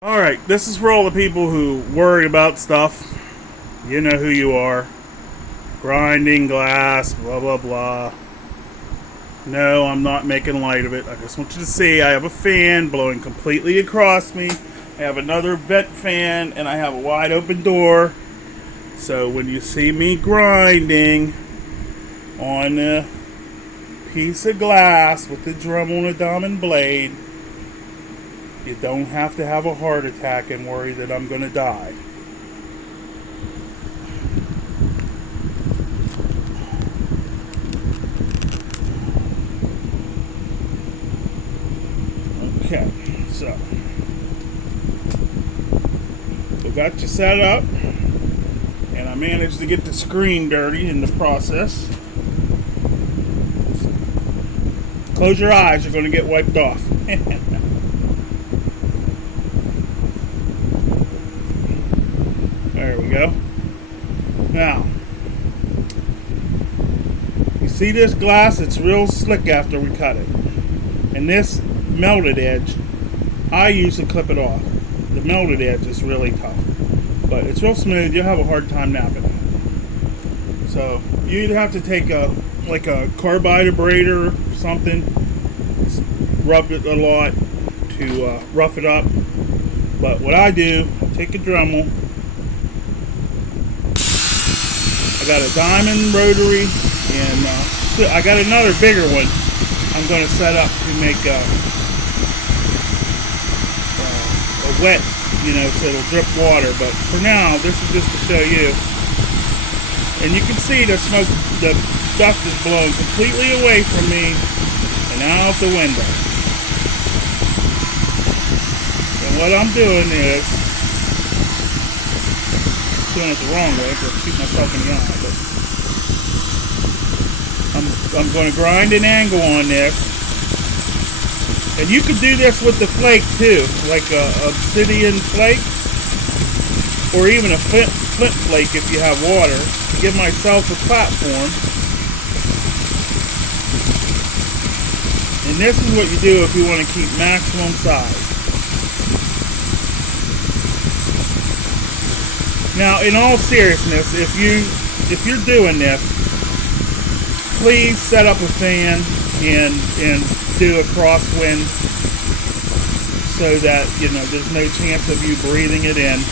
Alright, this is for all the people who worry about stuff. You know who you are. Grinding glass, blah blah blah. No, I'm not making light of it. I just want you to see I have a fan blowing completely across me. I have another vent fan and I have a wide open door. So when you see me grinding on a piece of glass with the dremel and a diamond blade, you don't have to have a heart attack and worry that I'm going to die. Okay, so we got you set up, and I managed to get the screen dirty in the process. Close your eyes, you're going to get wiped off. There we go. Now, you see this glass? It's real slick after we cut it. And this melted edge, I usually clip it off. The melted edge is really tough. But it's real smooth, you'll have a hard time napping it. So, you either have to take a carbide abrader or something, rub it a lot to rough it up. But what I do, I take a Dremel. I got a diamond rotary, and I got another bigger one I'm going to set up to make a wet, so it'll drip water. But for now, this is just to show you. And you can see the smoke, the dust is blowing completely away from me and out the window. And what I'm doing is, doing it the wrong way, because I shoot myself in the eye, but I'm going to grind an angle on this. And you could do this with the flake too, like a obsidian flake, or even a flint flake if you have water, to give myself a platform. And this is what you do if you want to keep maximum size. Now, in all seriousness, if you're doing this, please set up a fan and do a crosswind so that there's no chance of you breathing it in.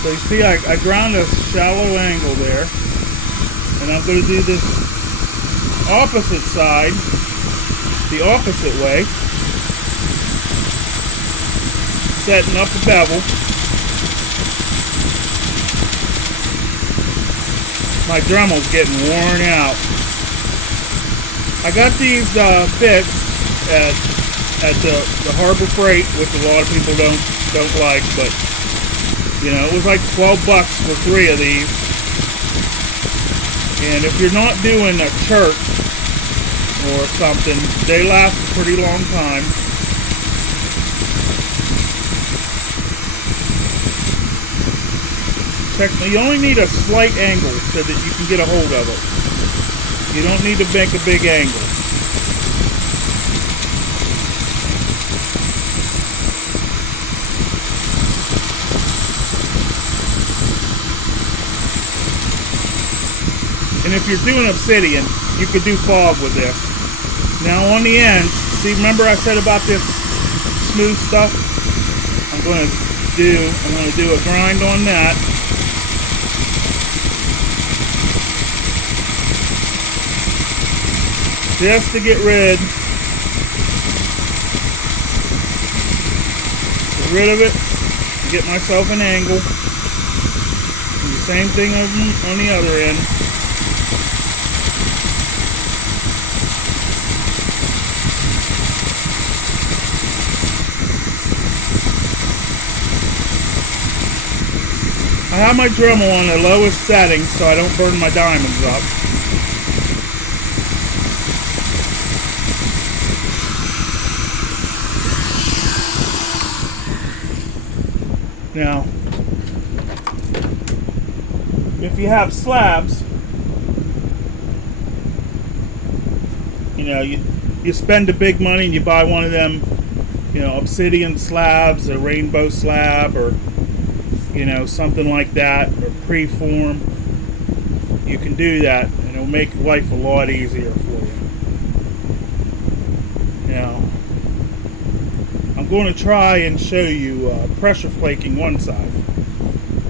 So you see, I ground a shallow angle there, and I'm going to do this opposite side, the opposite way, setting up a bevel. My Dremel's getting worn out. I got these bits at the Harbor Freight, which a lot of people don't like, but it was like $12 for 3 of these. And if you're not doing a church or something, they last a pretty long time. You only need a slight angle so that you can get a hold of it. You don't need to make a big angle. And if you're doing obsidian, you could do fog with this. Now on the ends, see, remember I said about this smooth stuff? I'm going to do a grind on that. Just to get rid of it, get myself an angle. Do the same thing on the other end. I have my Dremel on the lowest setting so I don't burn my diamonds up. Now, if you have slabs, you spend the big money and you buy one of them, obsidian slabs, a rainbow slab, or something like that, or preform. You can do that, and it'll make life a lot easier for you. Now, I'm going to try and show you pressure flaking one side,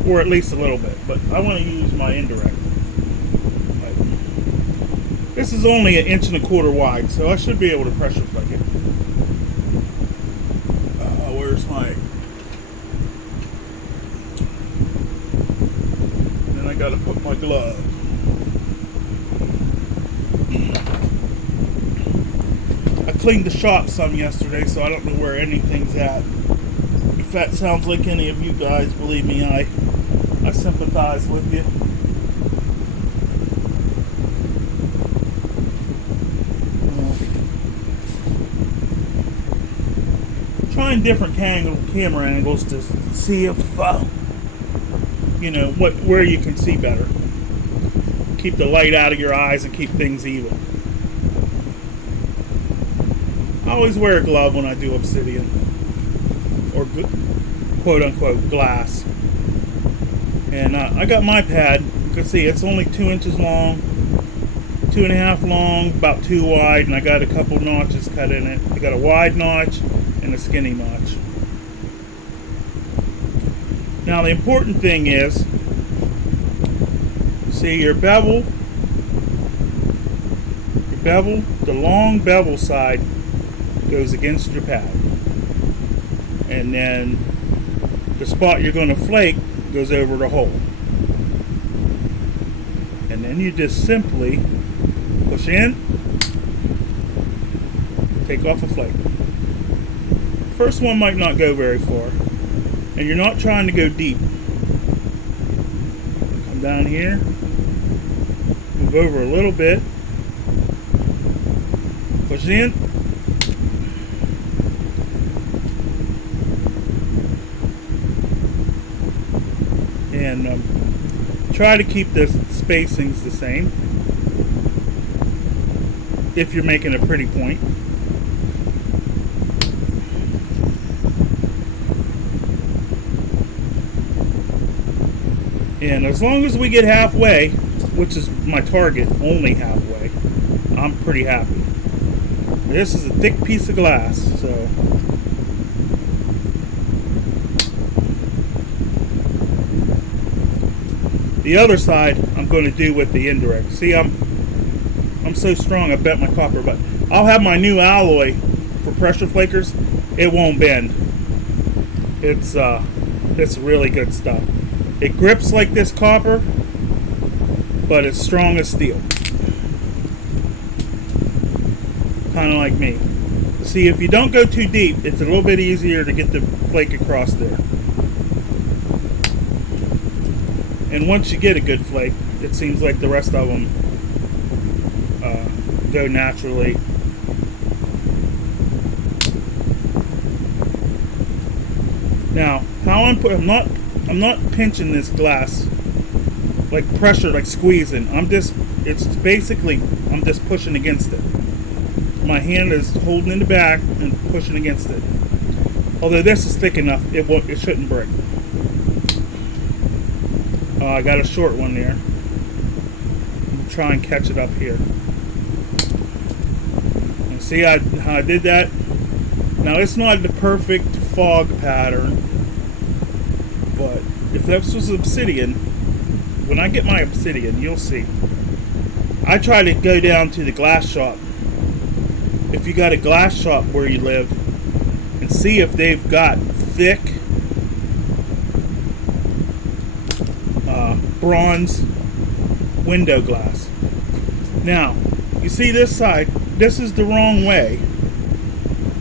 or at least a little bit, but I want to use my indirect. This is only 1.25 inches wide, so I should be able to pressure flake it. Where's my... Then I gotta put my glove. I cleaned the shop some yesterday, so I don't know where anything's at. If that sounds like any of you guys, believe me, I sympathize with you. Trying different camera angles to see if where you can see better. Keep the light out of your eyes and keep things even. I always wear a glove when I do obsidian, or quote unquote glass. And I got my pad. You can see it's only 2 inches long, 2.5 long, about 2 wide, and I got a couple notches cut in it. I got a wide notch and a skinny notch. Now the important thing is, see your bevel, the long bevel side goes against your pad, and then the spot you're going to flake goes over the hole, and then you just simply push in, take off a flake. First one might not go very far, and you're not trying to go deep. Come down here, move over a little bit, push in, and try to keep the spacings the same if you're making a pretty point. And as long as we get halfway, which is my target, only halfway, I'm pretty happy. This is a thick piece of glass, so the other side I'm going to do with the indirect. See, I'm so strong, I bent my copper, but I'll have my new alloy for pressure flakers. It won't bend. It's really good stuff. It grips like this copper, but it's strong as steel. Kind of like me. See, if you don't go too deep, it's a little bit easier to get the flake across there. And once you get a good flake, it seems like the rest of them go naturally. Now, how I'm not pinching this glass like pressure, like squeezing. I'm just pushing against it. My hand is holding in the back and pushing against it. Although this is thick enough, it shouldn't break. I got a short one there. I'll try and catch it up here. And see how I did that? Now it's not the perfect fog pattern, but if this was obsidian, when I get my obsidian, you'll see. I try to go down to the glass shop, if you got a glass shop where you live, and see if they've got thick bronze window glass. Now, you see this side, this is the wrong way.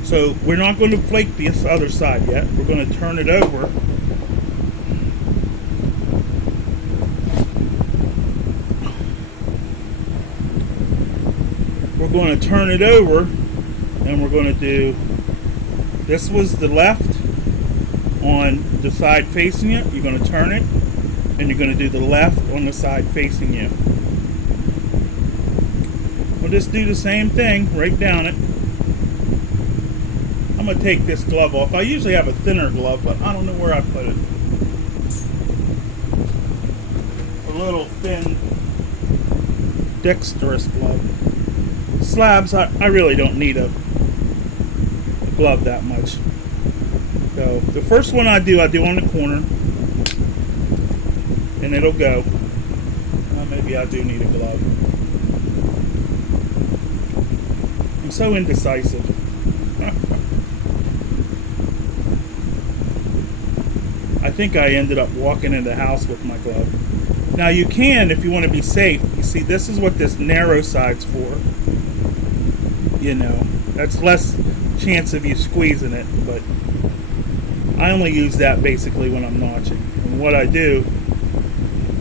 So we're not going to flake this other side yet. We're going to turn it over. We're going to turn it over, and we're going to do, this was the left on the side facing you. You're going to turn it, and you're going to do the left on the side facing you. We'll just do the same thing, right down it. I'm I'm going to take this glove off. I usually have a thinner glove, but I don't know where I put it. A little thin, dexterous glove. Slabs, I really don't need a glove that much. So the first one I do on the corner, and it'll go. Maybe I do need a glove. I'm so indecisive. I think I ended up walking in the house with my glove. Now you can, if you want to be safe. You see, this is what this narrow side's for. You know, that's less chance of you squeezing it, but I only use that basically when I'm notching. And what I do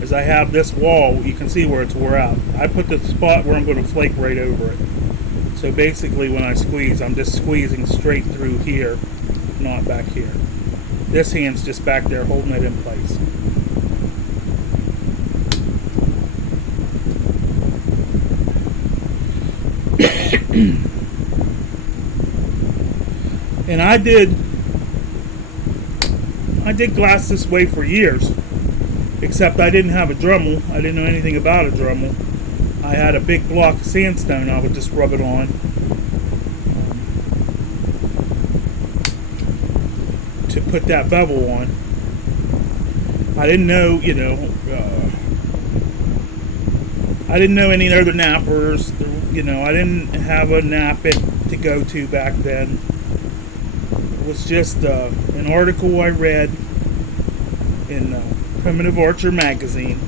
is I have this wall, you can see where it's wore out. I put the spot where I'm going to flake right over it. So basically when I squeeze, I'm just squeezing straight through here, not back here. This hand's just back there holding it in place. And I did glass this way for years, except I didn't have a dremel. I didn't know anything about a dremel. I had a big block of sandstone. I would just rub it on to put that bevel on. I didn't know, you know, I didn't know any other nappers. You know, I didn't have a nap it to go to back then. It was just an article I read in Primitive Archer magazine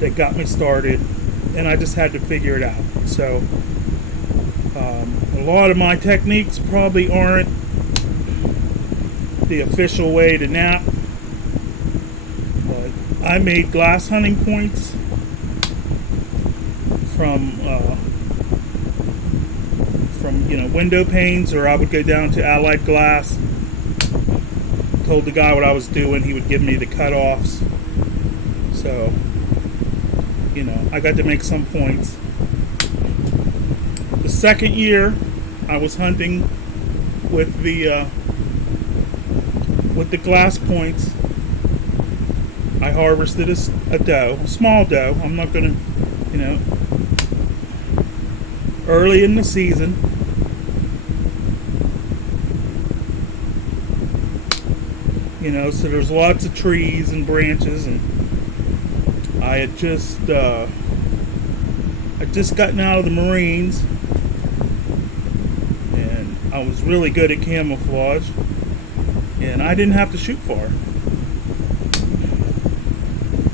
that got me started, and I just had to figure it out. So a lot of my techniques probably aren't the official way to nap, but I made glass hunting points from you know, window panes, or I would go down to Allied Glass, told the guy what I was doing, he would give me the cutoffs. So, you know, I got to make some points. The second year I was hunting with the glass points, I harvested a doe, a small doe. I'm not gonna, you know, early in the season. You know, so there's lots of trees and branches, and I had just gotten out of the Marines, and I was really good at camouflage, and I didn't have to shoot far.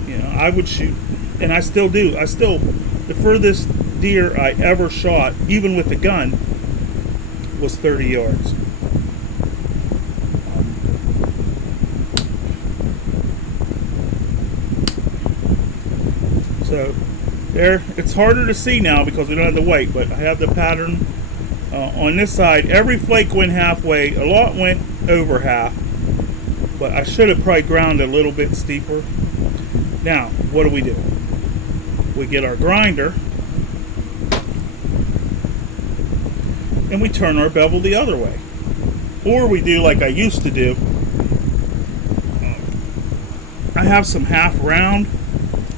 You know, I would shoot, and I still do. The furthest deer I ever shot, even with the gun, was 30 yards. So there, it's harder to see now because we don't have the white, but I have the pattern on this side. Every flake went halfway. A lot went over half, but I should have probably ground a little bit steeper. Now, what do? We get our grinder and we turn our bevel the other way. Or we do like I used to do. I have some half round,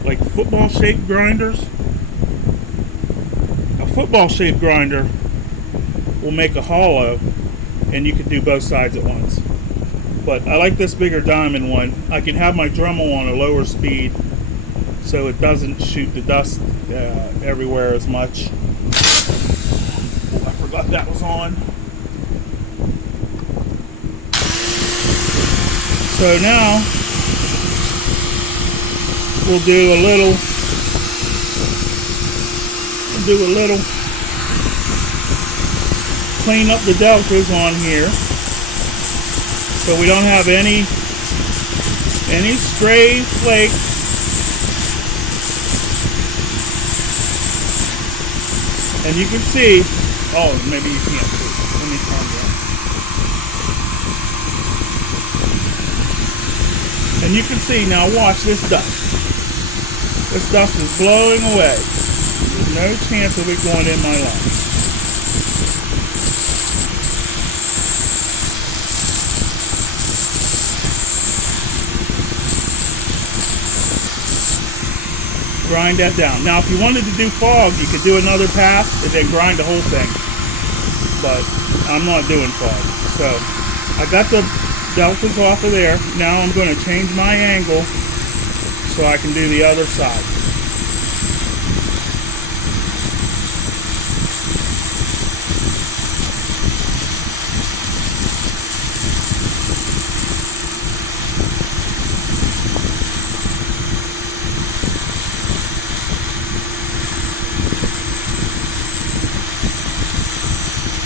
like football shaped grinders. A football shaped grinder will make a hollow, and you can do both sides at once. But I like this bigger diamond one. I can have my Dremel on a lower speed so it doesn't shoot the dust everywhere as much. Oh, I forgot that was on. So now we'll do a little clean up the deltas on here so we don't have any stray flakes. And you can see, oh, maybe you can't see. Let me turn down. And you can see, now watch this dust. This dust is blowing away. There's no chance of it going in my line. grind that down. Now, if you wanted to do fog, you could do another pass and then grind the whole thing. But I'm not doing fog. So I got the deltas off of there. Now I'm going to change my angle so I can do the other side.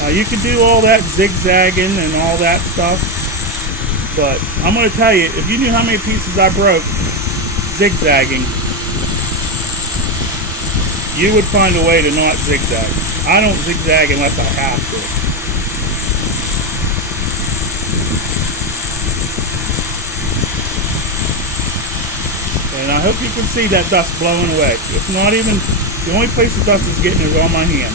You can do all that zigzagging and all that stuff, but I'm going to tell you, if you knew how many pieces I broke zigzagging, you would find a way to not zigzag. I don't zigzag unless I have to. And I hope you can see that dust blowing away. It's not even, the only place the dust is getting is on my hand.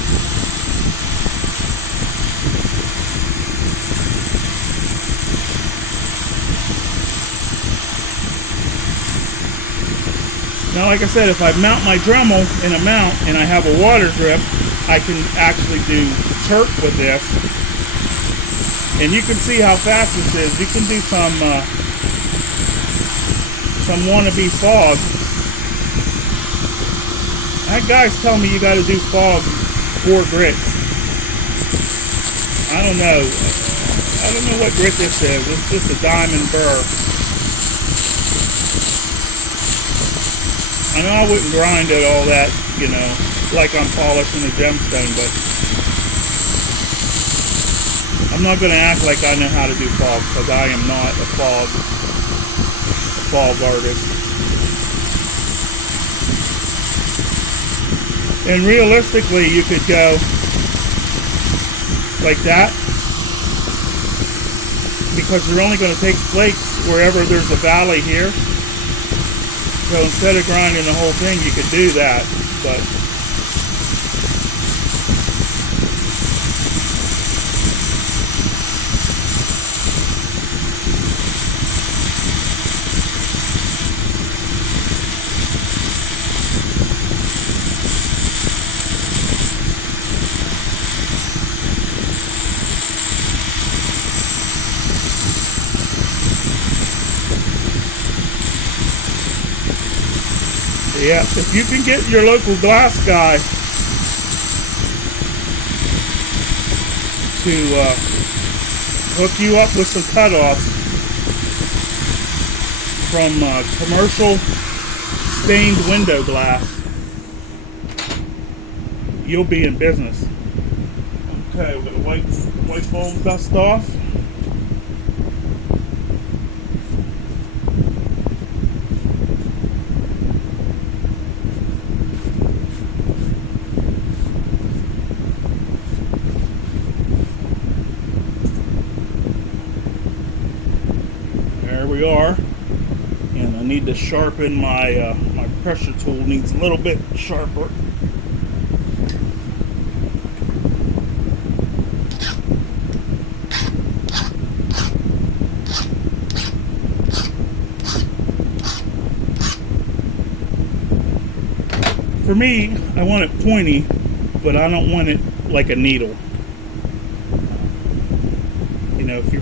Now, like I said, if I mount my Dremel in a mount and I have a water drip, I can actually do Turk with this. And you can see how fast this is. You can do some wannabe fog. That guy's telling me you got to do fog 4 grits. I don't know. I don't know what grit this is. It's just a diamond burr. I know I wouldn't grind it all that, you know, like I'm polishing a gemstone, but I'm not going to act like I know how to do fog, because I am not a fog artist. And realistically, you could go like that, because you're only going to take flakes wherever there's a valley here. So instead of grinding the whole thing, you could do that, but yeah, if you can get your local glass guy to hook you up with some cutoffs from commercial stained window glass, you'll be in business. Okay, we're gonna wipe all the dust off. There we are, and I need to sharpen my my pressure tool. Needs a little bit sharper. For me, I want it pointy, but I don't want it like a needle. You know, if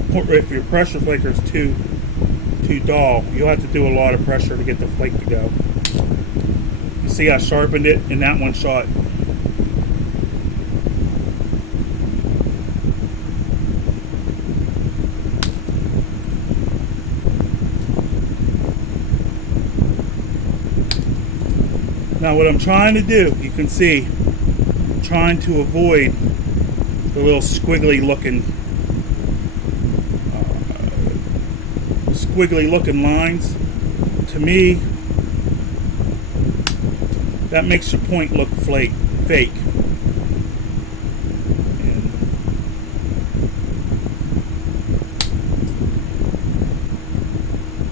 your pressure flaker is too dull, you'll have to do a lot of pressure to get the flake to go. You see, I sharpened it in that one shot. Now what I'm trying to do, you can see, I'm trying to avoid the little squiggly looking lines. To me, that makes your point look fake. And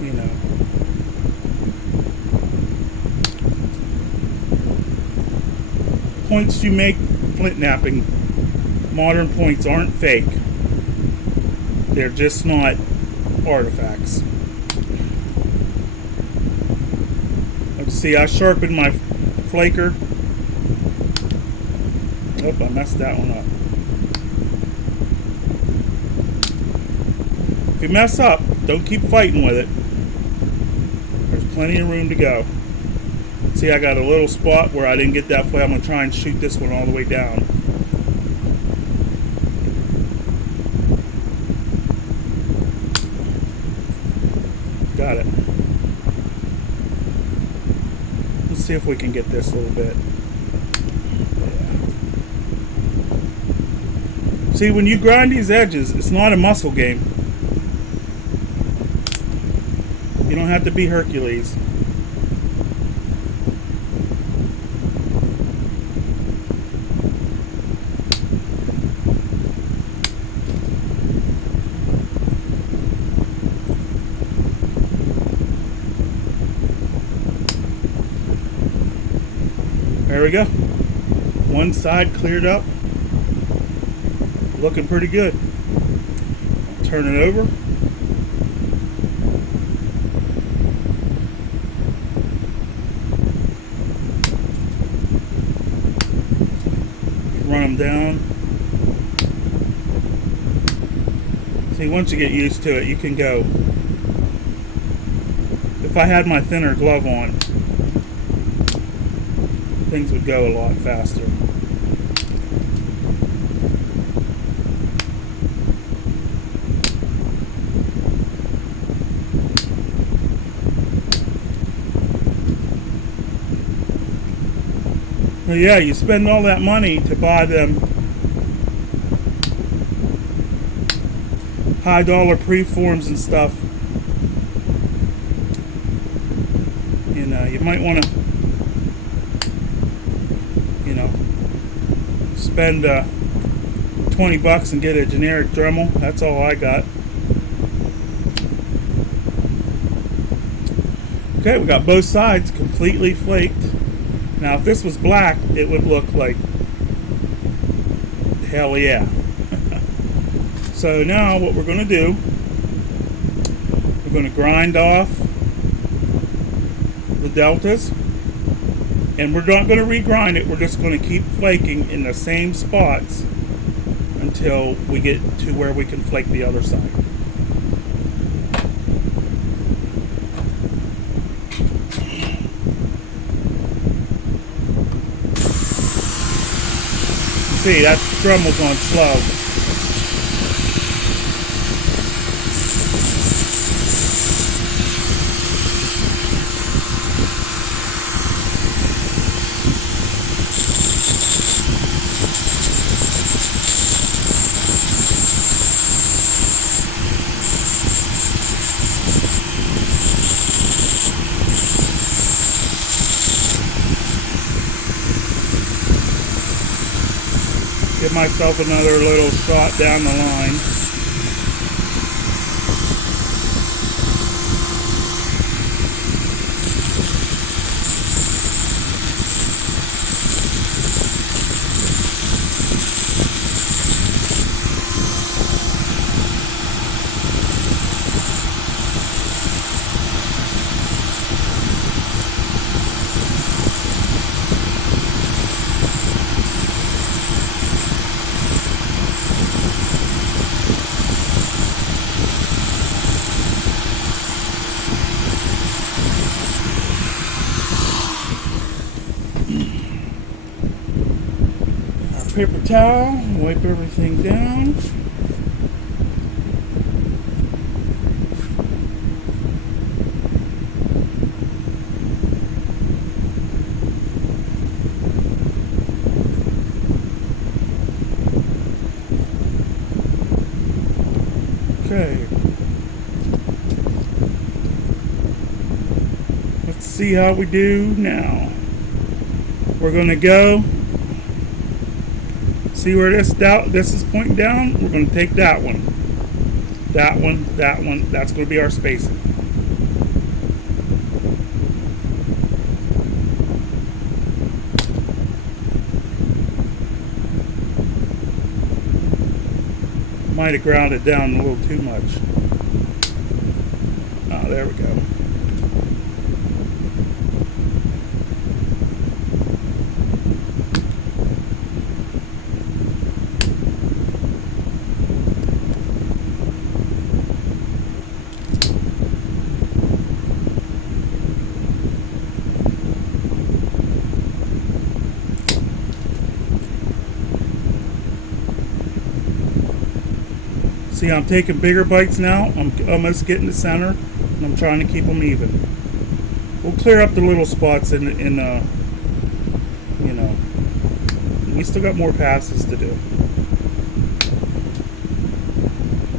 you know, points you make Flintknapping, modern points aren't fake. They're just not artifacts. Let's see, I sharpened my flaker. Oh, I messed that one up. If you mess up, don't keep fighting with it. There's plenty of room to go. See, I got a little spot where I didn't get that flake. I'm going to try and shoot this one all the way down. Got it. Let's see if we can get this a little bit. Yeah. See, when you grind these edges, it's not a muscle game. You don't have to be Hercules. There we go. One side cleared up. Looking pretty good. Turn it over. Run them down. See, once you get used to it, you can go. If I had my thinner glove on, things would go a lot faster. Well, yeah, you spend all that money to buy them high dollar preforms and stuff. You know, you might want to, you know, spend $20 and get a generic Dremel. That's all I got. Okay, we got both sides completely flaked. Now, if this was black, it would look like hell yeah. So now what we're going to do, we're going to grind off the deltas, and we're not going to regrind it. We're just going to keep flaking in the same spots until we get to where we can flake the other side. See, that Dremel's on slow. Give myself another little shot down the line. Paper towel, wipe everything down. Okay. Let's see how we do now. We're going to go. See where this is pointing down? We're going to take that one. That one, that one. That's going to be our spacing. Might have ground it down a little too much. Oh, there we go. See, I'm taking bigger bites now. I'm almost getting the center, and I'm trying to keep them even. We'll clear up the little spots in you know, we still got more passes to do.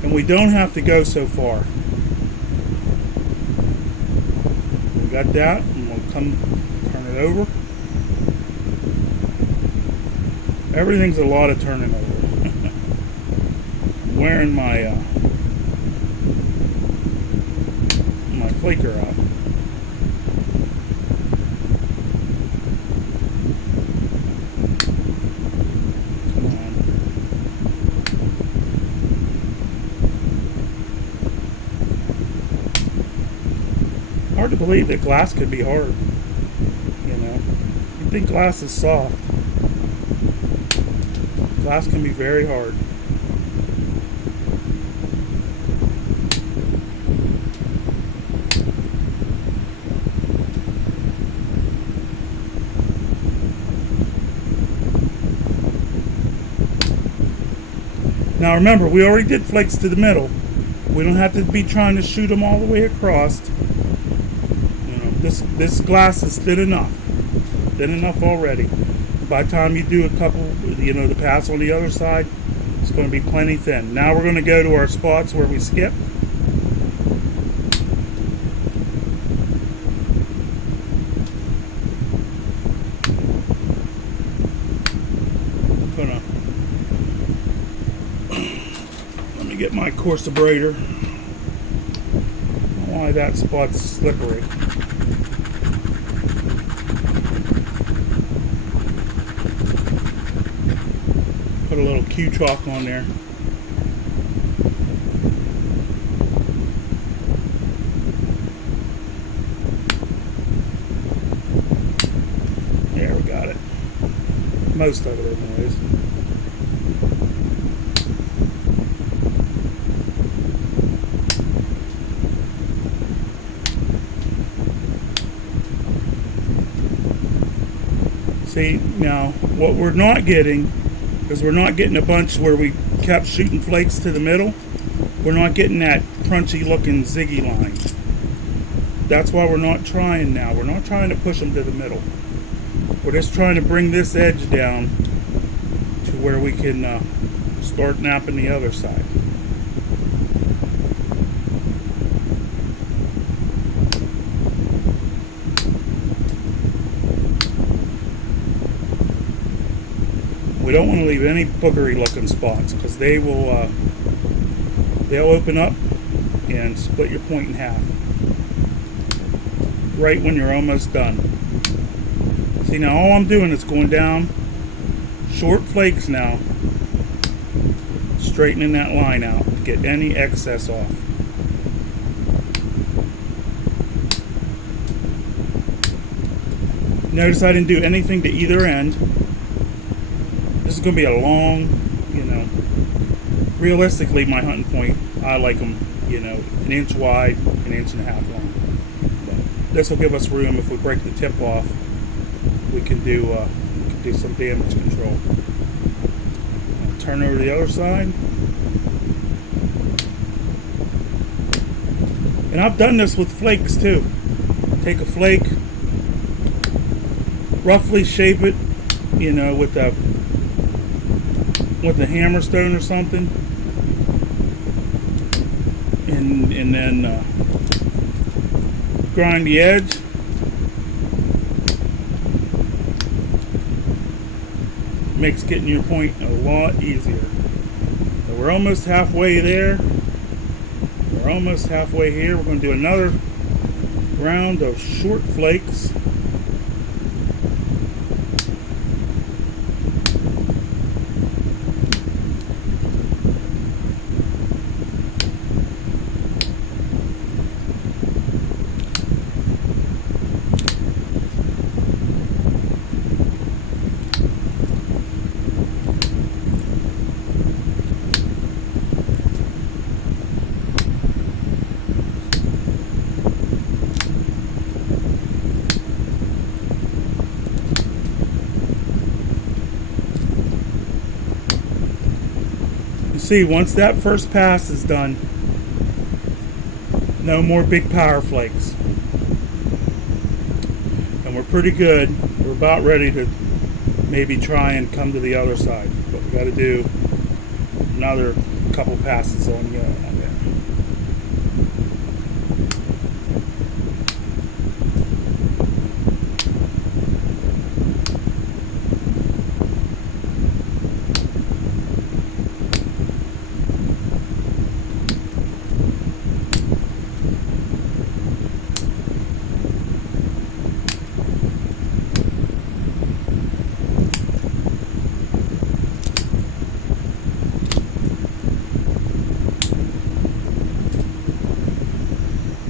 And we don't have to go so far. We got that, and we'll turn it over. Everything's a lot of turning over. I'm wearing my my flaker out. Come on. Hard to believe that glass could be hard. You know, you think glass is soft. Glass can be very hard. Now remember, we already did flakes to the middle. We don't have to be trying to shoot them all the way across. You know, this glass is thin enough already. By the time you do a couple, you know, the pass on the other side, it's going to be plenty thin. Now we're going to go to our spots where we skip. Let me get my coarse abrader. I don't know why that spot's slippery. Put a little Q-chalk on there. There, we got it. Most of it, anyways. See, now, what we're not getting is we're not getting a bunch where we kept shooting flakes to the middle. We're not getting that crunchy looking ziggy line. That's why we're not trying now. We're not trying to push them to the middle. We're just trying to bring this edge down to where we can start napping the other side. We don't want to leave any boogery looking spots because they will they'll open up and split your point in half right when you're almost done. See, now all I'm doing is going down short flakes now, straightening that line out to get any excess off. Notice I didn't do anything to either end. This is going to be a long, you know, realistically my hunting point, I like them, you know, 1 inch wide, 1.5 inches long. But this will give us room. If we break the tip off, we can do some damage control. Turn over to the other side. And I've done this with flakes too. Take a flake, roughly shape it, you know, with a hammer stone or something, and then grind the edge. Makes getting your point a lot easier. So we're almost halfway there. We're almost halfway here. We're going to do another round of short flakes. see, once that first pass is done, no more big power flakes. And we're pretty good. We're about ready to maybe try and come to the other side. But we got to do another couple passes on there.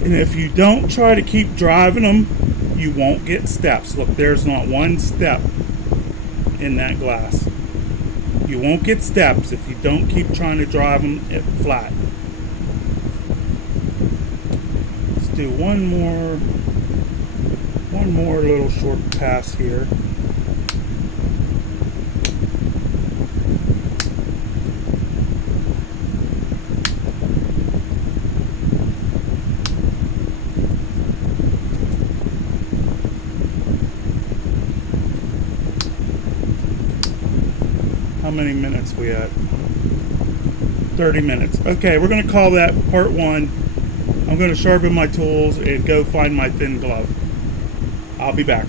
And if you don't try to keep driving them, you won't get steps. Look, there's not one step in that glass. You won't get steps if you don't keep trying to drive them flat. Let's do one more little short pass here. How many minutes we at? 30 minutes. Okay, we're going to call that part 1. I'm going to sharpen my tools and go find my thin glove. I'll be back.